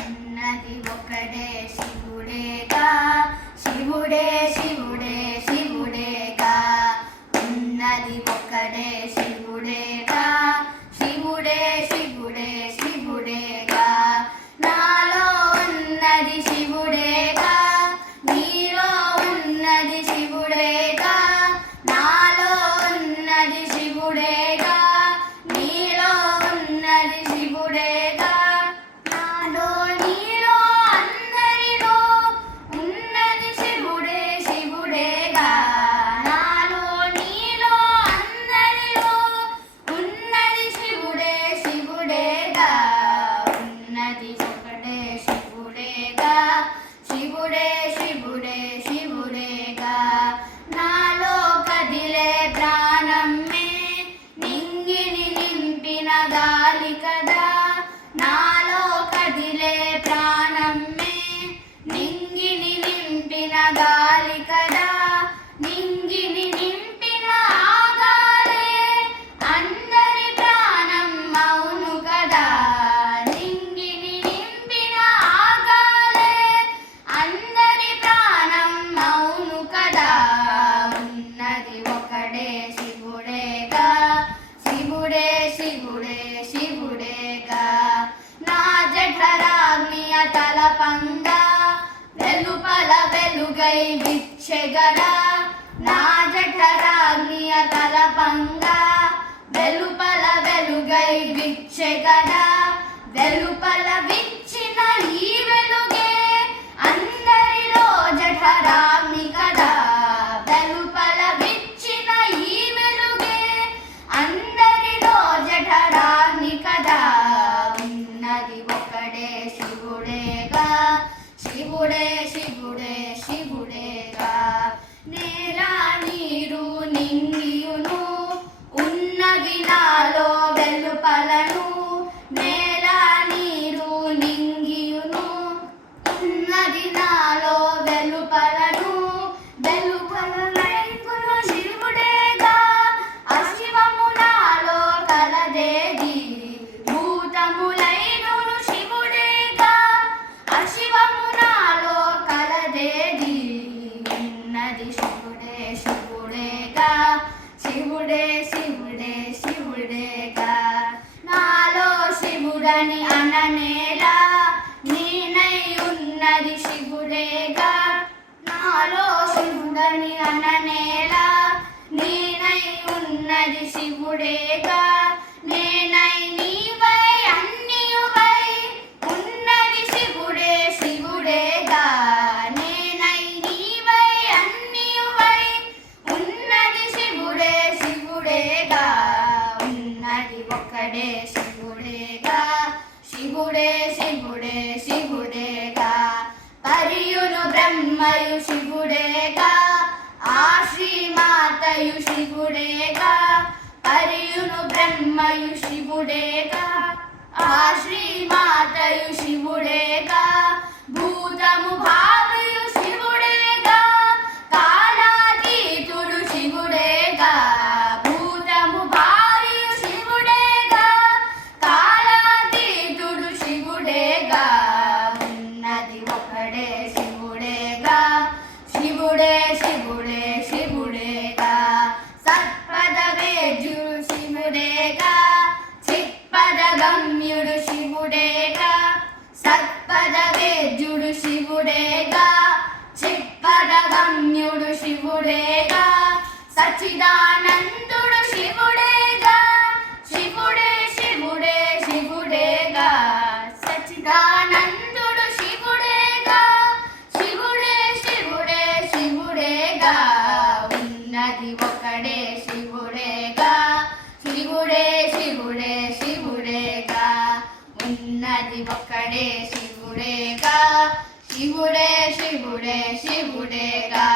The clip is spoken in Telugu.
ఉన్నది ఒకడే శివుడేగా, శివుడే శివుడే శివుడేగా. ఉన్నది ఒకడే శివుడేగా, శివుడే శివుడే శివుడేగా. నాలో ఉన్నది శివుడేగా, నీలో ఉన్నది శివుడేగా. నాలో ఉన్నది శివుడేగా, నీలో ఉన్నది శివుడేగా. నాలో నీలో అందరిలో ఉన్నది శివుడే శివుడేగా. నాలో నీలో అందరిలో ఉన్నది శివుడే శివుడేగా. ఉన్నది ఒకడే శివుడేగా, శివుడే శివుడే శివుడేగా. నాలో కదిలే ప్రాణమే నింగిని నింపిన గాలి కదా. నాలో కదిలే ప్రాణమే నింగిని నింపిన గాలి కదా. నింగిని నింపిన ఆ గాలే అందరి ప్రాణం అవును కదా. నింగిని నింపిన ఆ గాలే అందరి ప్రాణం అవును కదా. ఉన్నది ఒకడే శివుడేగా, శివుడే శివుడే శివుడేగా. నా జఠరాగ్నియ తలపంగా వెలుపల వెలుగై విచ్చెగడా. నా జఠరాగ్నియ తలపంగా వెలుపల వెలుగై విచ్చెగడా. వెలుపల విచ్చిన ఈ వెలుగే అందరిలో జఠరాగ్ని కదా. వెలుపల విచ్చిన ఈ వెలుగే అందరిలో జఠరాగ్ని కదా. ఉన్నది ఒకడే శివుడేగా, శివుడే శివుడే శివుడేగా. నేల నీరు నింగియును ఉన్నవి నాలో వెలుపలను. నేల నీరు నింగియును ఉన్నది నాలో వెలుపలను. వెలుపల రైతులు శివుడేగా, అశివము నాలో కలదేది. భూతములైనను శివుడేగా, అశివము నాలో కలదేది. ఉన్నది శివుడే శివుడేగా, శివుడే శివుడే శివుడేగా. నాలో శివుడని అననేలా నేనై ఉన్నది శివుడేగా. నాలో శివుడని అననేలా నేనై ఉన్నది శివుడేగా. నేనై నీవై అన్నియువై ఉన్నది శివుడే శివుడేగా. నేనై నీవై అన్నియువై ఉన్నది శివుడే శివుడేగా. ఉన్నది ఒకడే శివుడేగా, శివుడే శివుడే శివుడేగా. పరియును బ్రహ్మయు శివుడేగా, ఆ శ్రీమాతయు శివుడేగా. పరియును బ్రహ్మయు శివుడేగా, ఆ శ్రీమాతయు శివుడేగా. భూతము భావయు శివుడేగా, కాలాతీతుడు శివుడేగా. భూతము భావయు శివుడేగా, కాలాతీతుడు శివుడేగా. ఉన్నది ఒకడే శివుడేగా, శివుడే శివుడే శివుడేగా. సత్పద వేద్యుడు శివుడేగా, చిత్పద గమ్యుడు శివుడేగా. సత్పద వేద్యుడు శివుడేగా, చిత్పద గమ్యుడు శివుడేగా. సచ్చిదానందుడు శివుడేగా, శివుడే శివుడే శివుడేగా. సచ్చిదానందుడు శివుడేగా, శివుడే శివుడే శివుడేగా. ఉన్నది ఒకడే శివుడేగా, శివుడే శివుడే శివుడేగా. ఉన్నది ఒకడే శివుడేగా, శివుడే శివుడే శివుడేగా.